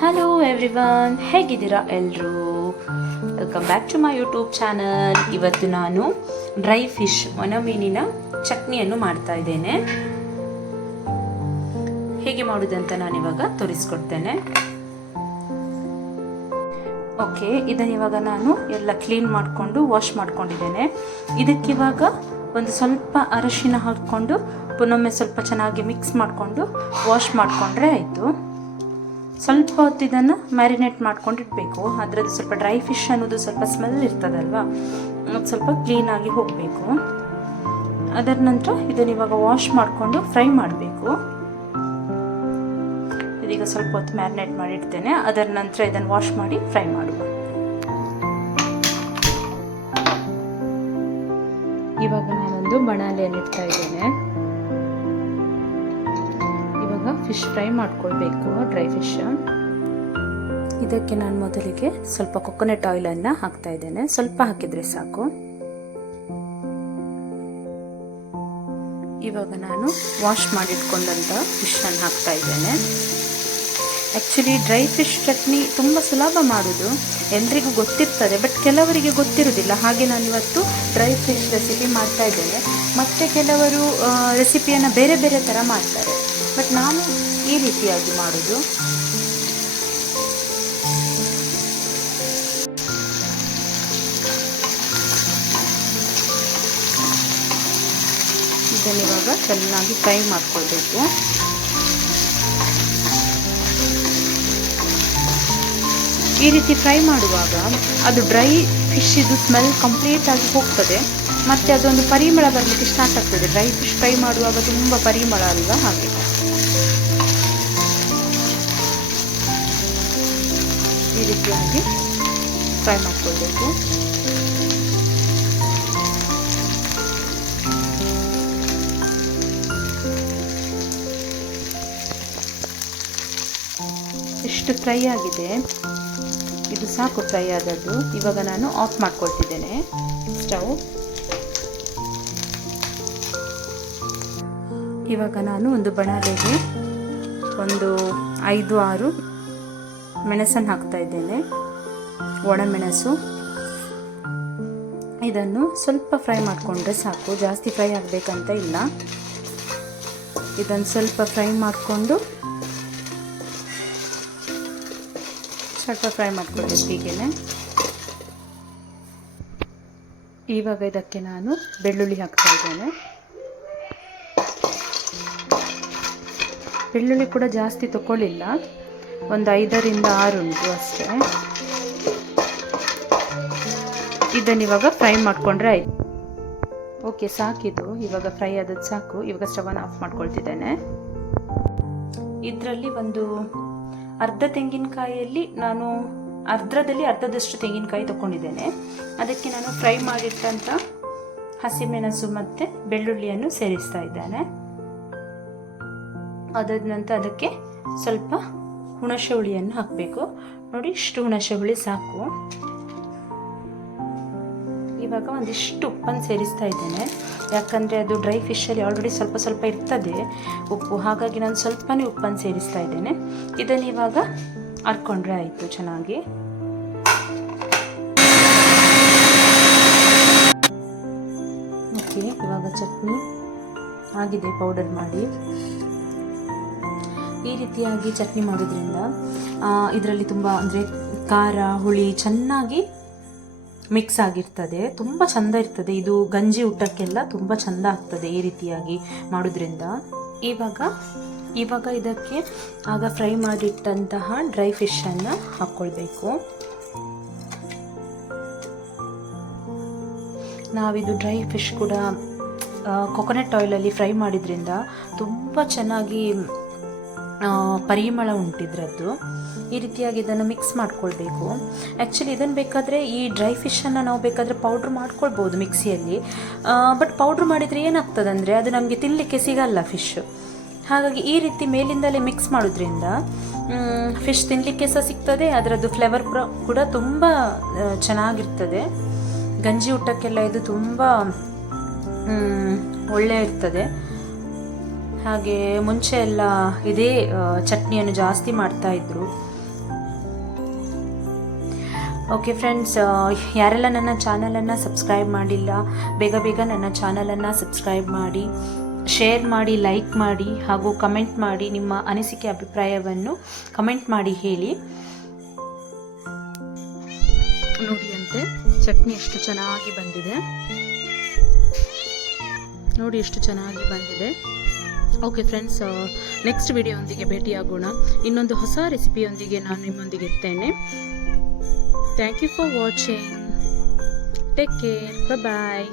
Hello everyone, ಹೇಗಿದ್ದೀರಾ ಎಲ್ಲರೂ? Welcome back to my YouTube channel. ಇವತ್ತು ನಾನು ಡ್ರೈ ಫಿಶ್ ಒಣಮೀನಿನ ಚಟ್ನಿಯನ್ನು ಮಾಡ್ತಾ ಇದ್ದೇನೆ. ಹೇಗೆ ಮಾಡೋದಂತ ನಾನಿವಾಗ ತೋರಿಸ್ಕೊಡ್ತೇನೆ. ಓಕೆ, ಇದನ್ನಿವಾಗ ನಾನು ಎಲ್ಲ ಕ್ಲೀನ್ ಮಾಡಿಕೊಂಡು ವಾಶ್ ಮಾಡ್ಕೊಂಡಿದ್ದೇನೆ. ಇದಕ್ಕಿವಾಗ ಒಂದು ಸ್ವಲ್ಪ ಅರಶಿನ ಹಾಕ್ಕೊಂಡು ಪುನೊಮ್ಮೆ ಸ್ವಲ್ಪ ಚೆನ್ನಾಗಿ ಮಿಕ್ಸ್ ಮಾಡಿಕೊಂಡು ವಾಶ್ ಮಾಡಿಕೊಂಡ್ರೆ ಆಯಿತು. ಸ್ವಲ್ಪ ಹೊತ್ತು ಇದನ್ನು ಮ್ಯಾರಿನೇಟ್ ಮಾಡ್ಕೊಂಡಿಡಬೇಕು. ಅದರದ್ದು ಸ್ವಲ್ಪ ಡ್ರೈ ಫಿಶ್ ಅನ್ನೋದು ಸ್ವಲ್ಪ ಸ್ಮೆಲ್ ಇರ್ತದಲ್ವ, ಅದು ಸ್ವಲ್ಪ ಕ್ಲೀನಾಗಿ ಹೋಗಬೇಕು. ಅದರ ನಂತರ ಇದನ್ನು ಇವಾಗ ವಾಶ್ ಮಾಡಿಕೊಂಡು ಫ್ರೈ ಮಾಡಬೇಕು. ಇದೀಗ ಸ್ವಲ್ಪ ಹೊತ್ತು ಮ್ಯಾರಿನೇಟ್ ಮಾಡಿಡ್ತೇನೆ. ಅದರ ನಂತರ ಇದನ್ನು ವಾಶ್ ಮಾಡಿ ಫ್ರೈ ಮಾಡುವ. ಇವಾಗ ನಾನೊಂದು ಬಾಣಲೆಯನ್ನು ಇಡ್ತಾ ಇದ್ದೇನೆ. ಇವಾಗ ಫಿಶ್ ಫ್ರೈ ಮಾಡ್ಕೊಳ್ಬೇಕು, ಡ್ರೈ ಫಿಶ್. ಇದಕ್ಕೆ ನಾನು ಮೊದಲಿಗೆ ಸ್ವಲ್ಪ ಕೊಕೊನಟ್ ಆಯಿಲನ್ನು ಹಾಕ್ತಾ ಇದ್ದೇನೆ. ಸ್ವಲ್ಪ ಹಾಕಿದರೆ ಸಾಕು. ಇವಾಗ ನಾನು ವಾಶ್ ಮಾಡಿಟ್ಕೊಂಡಂಥ ಫಿಶನ್ನು ಹಾಕ್ತಾ ಇದ್ದೇನೆ. ಆ್ಯಕ್ಚುಲಿ ಡ್ರೈ ಫಿಶ್ ಚಟ್ನಿ ತುಂಬ ಸುಲಭ ಮಾಡೋದು, ಎಲ್ರಿಗೂ ಗೊತ್ತಿರ್ತದೆ, ಬಟ್ ಕೆಲವರಿಗೆ ಗೊತ್ತಿರೋದಿಲ್ಲ. ಹಾಗೆ ನಾನು ಇವತ್ತು ಡ್ರೈ ಫಿಶ್ ರೆಸಿಪಿ ಮಾಡ್ತಾ ಇದ್ದೇನೆ. ಮತ್ತು ಕೆಲವರು ರೆಸಿಪಿಯನ್ನು ಬೇರೆ ಬೇರೆ ಥರ ಮಾಡ್ತಾರೆ, ಬಟ್ ನಾನು ಈ ರೀತಿಯಾಗಿ ಮಾಡೋದು. ಇದನ್ನಿವಾಗ ಚೆನ್ನಾಗಿ ಫ್ರೈ ಮಾಡ್ಕೊಳ್ಬೇಕು. ಈ ರೀತಿ ಫ್ರೈ ಮಾಡುವಾಗ ಅದು ಡ್ರೈ ಫಿಶ್ ಇದು ಸ್ಮೆಲ್ ಕಂಪ್ಲೀಟಾಗಿ ಹೋಗ್ತದೆ, ಮತ್ತು ಅದೊಂದು ಪರಿಮಳ ಬರಲಿಕ್ಕೆ ಸ್ಟಾರ್ಟ್ ಆಗ್ತದೆ. ಡ್ರೈ ಫಿಶ್ ಫ್ರೈ ಮಾಡುವಾಗ ತುಂಬ ಪರಿಮಳ ಅಲ್ವಾ, ಹಾಗೆ ಈ ರೀತಿಯಾಗಿ ಫ್ರೈ ಮಾಡ್ಕೊಳ್ಬೇಕು. ಇಷ್ಟು ಫ್ರೈ ಆಗಿದೆ, ಇದು ಸಾಕು ಫ್ರೈ ಆದದ್ದು. ಇವಾಗ ನಾನು ಆಫ್ ಮಾಡ್ಕೊಳ್ತಿದ್ದೇನೆ ಸ್ಟವ್. ಇವಾಗ ನಾನು ಒಂದು ಬಾಣಲೆಗೆ ಒಂದು 5-6 ಮೆಣಸನ್ನು ಹಾಕ್ತಾ ಇದ್ದೇನೆ, ಒಣಮೆಣಸು. ಇದನ್ನು ಸ್ವಲ್ಪ ಫ್ರೈ ಮಾಡಿಕೊಂಡ್ರೆ ಸಾಕು, ಜಾಸ್ತಿ ಫ್ರೈ ಆಗಬೇಕಂತ ಇಲ್ಲ. ಇದನ್ನು ಸ್ವಲ್ಪ ಫ್ರೈ ಮಾಡಿಕೊಂಡು ಸ್ವಲ್ಪ ಫ್ರೈ ಮಾಡ್ಕೊಳ್ಬೇಕು ಹೀಗೇನೆ. ಇವಾಗ ಇದಕ್ಕೆ ನಾನು ಬೆಳ್ಳುಳ್ಳಿ ಹಾಕ್ತಾ ಇದ್ದೇನೆ. ಬೆಳ್ಳುಳ್ಳಿ ಕೂಡ ಜಾಸ್ತಿ ತಗೊಳ್ಳಿಲ್ಲ, ಒಂದು 5-6 ಉಂಟು ಅಷ್ಟೇ. ಇದನ್ನಿವಾಗ ಫ್ರೈ ಮಾಡಿಕೊಂಡ್ರೆ ಆಯಿತು. ಓಕೆ, ಸಾಕಿದು. ಇವಾಗ ಫ್ರೈ ಆದದ್ದು ಸಾಕು. ಇವಾಗ ಸ್ಟವನ್ನು ಆಫ್ ಮಾಡ್ಕೊಳ್ತಿದ್ದೇನೆ. ಇದರಲ್ಲಿ ಒಂದು ಅರ್ಧ ತೆಂಗಿನಕಾಯಿಯಲ್ಲಿ ನಾನು ಅರ್ಧದಷ್ಟು ತೆಂಗಿನಕಾಯಿ ತಗೊಂಡಿದ್ದೇನೆ. ಅದಕ್ಕೆ ನಾನು ಫ್ರೈ ಮಾಡಿಟ್ಟಂಥ ಹಸಿಮೆಣಸು ಮತ್ತು ಬೆಳ್ಳುಳ್ಳಿಯನ್ನು ಸೇರಿಸ್ತಾ ಇದ್ದೇನೆ. ಅದಾದ ನಂತರ ಅದಕ್ಕೆ ಸ್ವಲ್ಪ ಹುಣಸೆ ಹುಳಿಯನ್ನು ಹಾಕಬೇಕು. ನೋಡಿ, ಇಷ್ಟು ಹುಣಸೆ ಹುಳಿ ಸಾಕು. ಇವಾಗ ಒಂದಿಷ್ಟು ಉಪ್ಪನ್ನು ಸೇರಿಸ್ತಾ ಇದ್ದೇನೆ, ಯಾಕಂದರೆ ಅದು ಡ್ರೈ ಫಿಶಲ್ಲಿ ಆಲ್ರೆಡಿ ಸ್ವಲ್ಪ ಸ್ವಲ್ಪ ಇರ್ತದೆ ಉಪ್ಪು, ಹಾಗಾಗಿ ನಾನು ಸ್ವಲ್ಪನೇ ಉಪ್ಪನ್ನು ಸೇರಿಸ್ತಾ ಇದ್ದೇನೆ. ಇದನ್ನು ಇವಾಗ ಅರ್ಕೊಂಡ್ರೆ ಆಯಿತು ಚೆನ್ನಾಗಿ. ಓಕೆ, ಇವಾಗ ಚಟ್ನಿ ಆಗಿದೆ ಪೌಡರ್ ಮಾಡಿ. ಈ ರೀತಿಯಾಗಿ ಚಟ್ನಿ ಮಾಡೋದ್ರಿಂದ ಇದರಲ್ಲಿ ತುಂಬ ಅಂದರೆ ಖಾರ ಹುಳಿ ಚೆನ್ನಾಗಿ ಮಿಕ್ಸ್ ಆಗಿರ್ತದೆ, ತುಂಬ ಚೆಂದ ಇರ್ತದೆ. ಇದು ಗಂಜಿ ಊಟಕ್ಕೆಲ್ಲ ತುಂಬ ಚೆಂದ ಆಗ್ತದೆ ಈ ರೀತಿಯಾಗಿ ಮಾಡೋದ್ರಿಂದ. ಇವಾಗ ಇದಕ್ಕೆ ಆಗ ಫ್ರೈ ಮಾಡಿಟ್ಟಂತಹ ಡ್ರೈ ಫಿಶನ್ನು ಹಾಕ್ಕೊಳ್ಬೇಕು. ನಾವಿದು ಡ್ರೈ ಫಿಶ್ ಕೂಡ ಕೊಕೊನಟ್ ಆಯಿಲಲ್ಲಿ ಫ್ರೈ ಮಾಡಿದ್ರಿಂದ ತುಂಬ ಚೆನ್ನಾಗಿ ಪರಿಮಳ ಉಂಟಿದ್ರದ್ದು. ಈ ರೀತಿಯಾಗಿ ಇದನ್ನು ಮಿಕ್ಸ್ ಮಾಡ್ಕೊಳ್ಬೇಕು. ಆ್ಯಕ್ಚುಲಿ ಇದನ್ನು ಬೇಕಾದರೆ ಈ ಡ್ರೈ ಫಿಶನ್ನು ನಾವು ಬೇಕಾದರೆ ಪೌಡ್ರ್ ಮಾಡ್ಕೊಳ್ಬೋದು ಮಿಕ್ಸಿಯಲ್ಲಿ, ಬಟ್ ಪೌಡ್ರ್ ಮಾಡಿದರೆ ಏನಾಗ್ತದೆ ಅಂದರೆ ಅದು ನಮಗೆ ತಿನ್ನಲಿಕ್ಕೆ ಸಿಗಲ್ಲ ಫಿಶ್. ಹಾಗಾಗಿ ಈ ರೀತಿ ಮೇಲಿಂದಲೇ ಮಿಕ್ಸ್ ಮಾಡೋದ್ರಿಂದ ಫಿಶ್ ತಿನ್ನಲಿಕ್ಕೆ ಸಹ ಸಿಗ್ತದೆ, ಅದರದ್ದು ಫ್ಲೇವರ್ ಕೂಡ ತುಂಬ ಚೆನ್ನಾಗಿರ್ತದೆ. ಗಂಜಿ ಊಟಕ್ಕೆಲ್ಲ ಇದು ತುಂಬ ಒಳ್ಳೆ ಇರ್ತದೆ. ಹಾಗೆ ಮುಂಚೆ ಎಲ್ಲ ಇದೇ ಚಟ್ನಿಯನ್ನು ಜಾಸ್ತಿ ಮಾಡ್ತಾಯಿದ್ರು. ಓಕೆ ಫ್ರೆಂಡ್ಸ್, ಯಾರೆಲ್ಲ ನನ್ನ ಚಾನಲನ್ನು ಸಬ್ಸ್ಕ್ರೈಬ್ ಮಾಡಿಲ್ಲ ಬೇಗ ಬೇಗ ನನ್ನ ಚಾನಲನ್ನು ಸಬ್ಸ್ಕ್ರೈಬ್ ಮಾಡಿ, ಶೇರ್ ಮಾಡಿ, ಲೈಕ್ ಮಾಡಿ ಹಾಗೂ ಕಮೆಂಟ್ ಮಾಡಿ. ನಿಮ್ಮ ಅನಿಸಿಕೆ ಅಭಿಪ್ರಾಯವನ್ನು ಕಮೆಂಟ್ ಮಾಡಿ ಹೇಳಿ. ನೋಡಿ ಅಂತೆ ಚಟ್ನಿ ಎಷ್ಟು ಚೆನ್ನಾಗಿ ಬಂದಿದೆ, ನೋಡಿ ಎಷ್ಟು ಚೆನ್ನಾಗಿ ಬಂದಿದೆ. ಓಕೆ ಫ್ರೆಂಡ್ಸ್, ನೆಕ್ಸ್ಟ್ ವಿಡಿಯೋದೊಂದಿಗೆ ಭೇಟಿಯಾಗೋಣ. ಇನ್ನೊಂದು ಹೊಸ ರೆಸಿಪಿಯೊಂದಿಗೆ ನಾನು ನಿಮ್ಮೊಂದಿಗೆ ಇರ್ತೇನೆ. Thank you for watching. Take care. Bye.